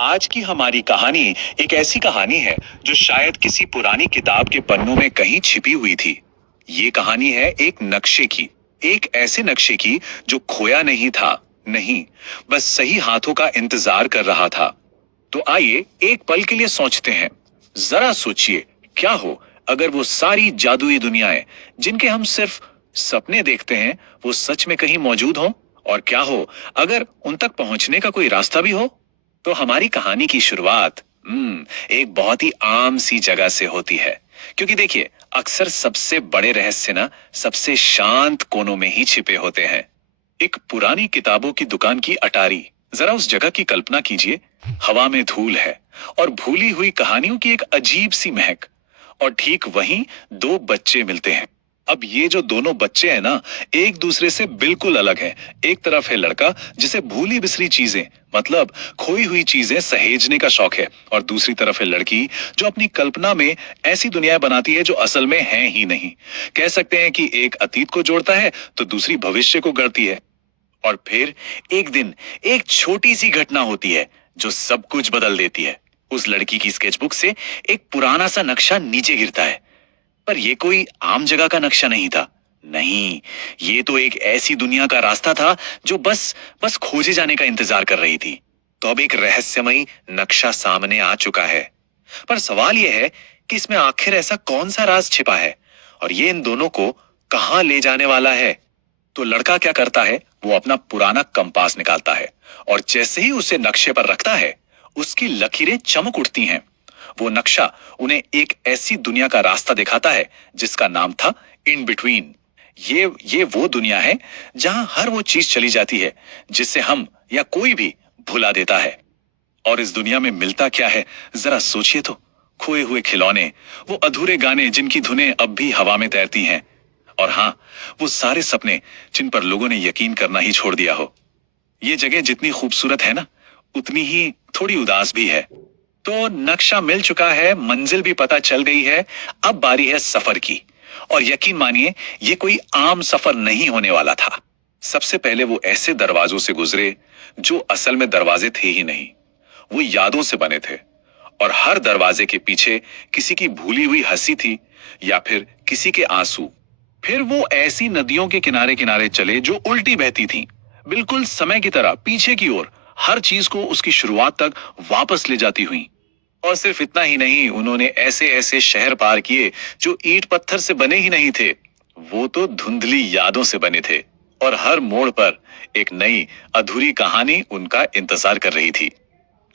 आज की हमारी कहानी एक ऐसी कहानी है जो शायद किसी पुरानी किताब के पन्नों में कहीं छिपी हुई थी। ये कहानी है एक नक्शे की। एक ऐसे नक्शे की जो खोया नहीं था, नहीं, बस सही हाथों का इंतजार कर रहा था। तो आइए एक पल के लिए सोचते हैं। जरा सोचिए, क्या हो अगर वो सारी जादुई दुनियाएं जिनके हम सिर्फ सपने देखते हैं वो सच में कहीं मौजूद हों। और क्या हो अगर उन तक पहुंचने का कोई रास्ता भी हो। तो हमारी कहानी की शुरुआत एक बहुत ही आम सी जगह से होती है। क्योंकि देखिए, अक्सर सबसे बड़े रहस्य ना सबसे शांत कोनों में ही छिपे होते हैं। एक पुरानी किताबों की दुकान की अटारी। जरा उस जगह की कल्पना कीजिए। हवा में धूल है और भूली हुई कहानियों की एक अजीब सी महक। और ठीक वहीं दो बच्चे मिलते हैं। अब ये जो दोनों बच्चे हैं ना, एक दूसरे से बिल्कुल अलग हैं। एक तरफ है लड़का जिसे भूली बिसरी चीजें, मतलब खोई हुई चीजें सहेजने का शौक है, और दूसरी तरफ है लड़की जो अपनी कल्पना में ऐसी दुनिया बनाती है जो असल में है ही नहीं। कह सकते हैं कि एक अतीत को जोड़ता है तो दूसरी भविष्य को गढ़ती है। और फिर एक दिन एक छोटी सी घटना होती है जो सब कुछ बदल देती है। उस लड़की की स्केचबुक से एक पुराना सा नक्शा नीचे गिरता है। पर यह कोई आम जगह का नक्शा नहीं था। नहीं, ये तो एक ऐसी दुनिया का रास्ता था जो बस बस खोजे जाने का इंतजार कर रही थी। तो अब एक रहस्यमयी नक्शा सामने आ चुका है। पर सवाल यह है कि इसमें आखिर ऐसा कौन सा राज छिपा है, और ये इन दोनों को कहां ले जाने वाला है। तो लड़का क्या करता है, वो अपना पुराना कंपास निकालता है, और जैसे ही उसे नक्शे पर रखता है उसकी लकीरें चमक उठती हैं। वो नक्शा उन्हें एक ऐसी दुनिया का रास्ता दिखाता है जिसका नाम था इन बिटवीन। ये वो दुनिया है जहां हर वो चीज चली जाती है जिसे हम या कोई भी भुला देता है। और इस दुनिया में मिलता क्या है, जरा सोचिए तो। खोए हुए खिलौने, वो अधूरे गाने जिनकी धुनें अब भी हवा में तैरती हैं, और हाँ, वो सारे सपने जिन पर लोगों ने यकीन करना ही छोड़ दिया हो। ये जगह जितनी खूबसूरत है ना, उतनी ही थोड़ी उदास भी है। तो नक्शा मिल चुका है, मंजिल भी पता चल गई है। अब बारी है सफर की। और यकीन मानिए, ये कोई आम सफर नहीं होने वाला था। सबसे पहले वो ऐसे दरवाजों से गुजरे जो असल में दरवाजे थे ही नहीं, वो यादों से बने थे। और हर दरवाजे के पीछे किसी की भूली हुई हंसी थी, या फिर किसी के आंसू। फिर वो ऐसी नदियों के किनारे किनारे चले जो उल्टी बहती थीं, बिल्कुल समय की तरह पीछे की ओर, हर चीज को उसकी शुरुआत तक वापस ले जाती हुई। और सिर्फ इतना ही नहीं, उन्होंने ऐसे ऐसे शहर पार किए जो ईंट पत्थर से बने ही नहीं थे, वो तो धुंधली यादों से बने थे। और हर मोड़ पर एक नई अधूरी कहानी उनका इंतजार कर रही थी।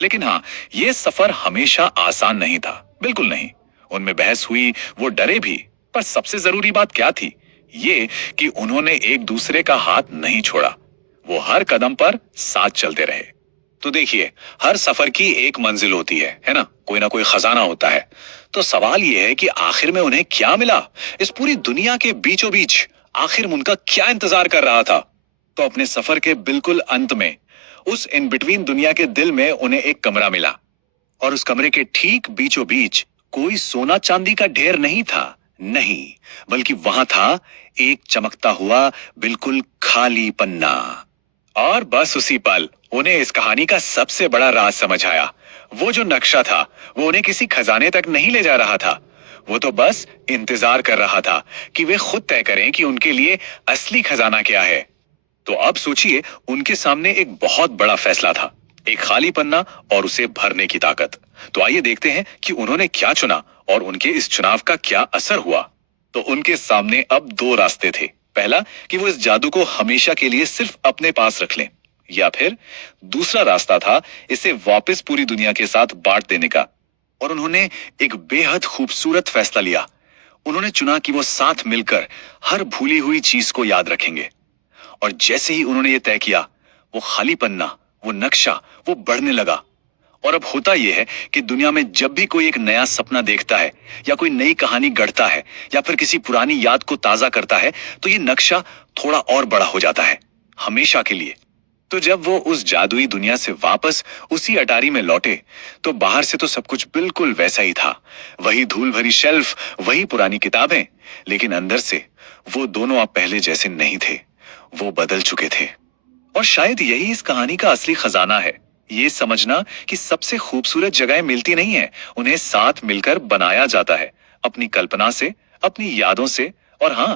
लेकिन हाँ, ये सफर हमेशा आसान नहीं था, बिल्कुल नहीं। उनमें बहस हुई, वो डरे भी। पर सबसे जरूरी बात क्या थी, ये कि उन्होंने एक दूसरे का हाथ नहीं छोड़ा। वो हर कदम पर साथ चलते रहे। तो देखिए, हर सफर की एक मंजिल होती है ना कोई खजाना होता है। तो सवाल यह है कि आखिर में उन्हें क्या मिला। इस पूरी दुनिया के बीचों बीच आखिर में उनका क्या इंतजार कर रहा था। तो अपने सफर के बिल्कुल अंत में, उस इन बिटवीन दुनिया के दिल में उन्हें एक कमरा मिला। और उस कमरे के ठीक बीचों बीच कोई सोना चांदी का ढेर नहीं था, नहीं, बल्कि वहां था एक चमकता हुआ बिल्कुल खाली पन्ना। और बस उसी पल उन्हें इस कहानी का सबसे बड़ा राज समझ आया। वो जो नक्शा था, वो उन्हें किसी खजाने तक नहीं ले जा रहा था। वो तो बस इंतजार कर रहा था कि वे खुद तय करें कि उनके लिए असली खजाना क्या है। तो अब सोचिए, उनके सामने एक बहुत बड़ा फैसला था। एक खाली पन्ना और उसे भरने की ताकत। तो आइए देखते हैं कि उन्होंने क्या चुना और उनके इस चुनाव का क्या असर हुआ। तो उनके सामने अब दो रास्ते थे। पहला, कि वो इस जादू को हमेशा के लिए सिर्फ अपने पास रख लें, या फिर दूसरा रास्ता था इसे वापस पूरी दुनिया के साथ बांट देने का। और उन्होंने एक बेहद खूबसूरत फैसला लिया। उन्होंने चुना कि वो साथ मिलकर हर भूली हुई चीज को याद रखेंगे। और जैसे ही उन्होंने ये तय किया, वो खाली पन्ना, वो नक्शा, वो बढ़ने लगा। और अब होता यह है कि दुनिया में जब भी कोई एक नया सपना देखता है, या कोई नई कहानी गढ़ता है, या फिर किसी पुरानी याद को ताजा करता है, तो ये नक्शा थोड़ा और बड़ा हो जाता है, हमेशा के लिए। तो जब वो उस जादुई दुनिया से वापस उसी अटारी में लौटे, तो बाहर से तो सब कुछ बिल्कुल वैसा ही था। वही धूल भरी शेल्फ, वही पुरानी किताबें। लेकिन अंदर से वो दोनों अब पहले जैसे नहीं थे। वो बदल चुके थे। और शायद यही इस कहानी का असली खजाना है। ये समझना कि सबसे खूबसूरत जगहें मिलती नहीं है, उन्हें साथ मिलकर बनाया जाता है, अपनी कल्पना से, अपनी यादों से, और हाँ,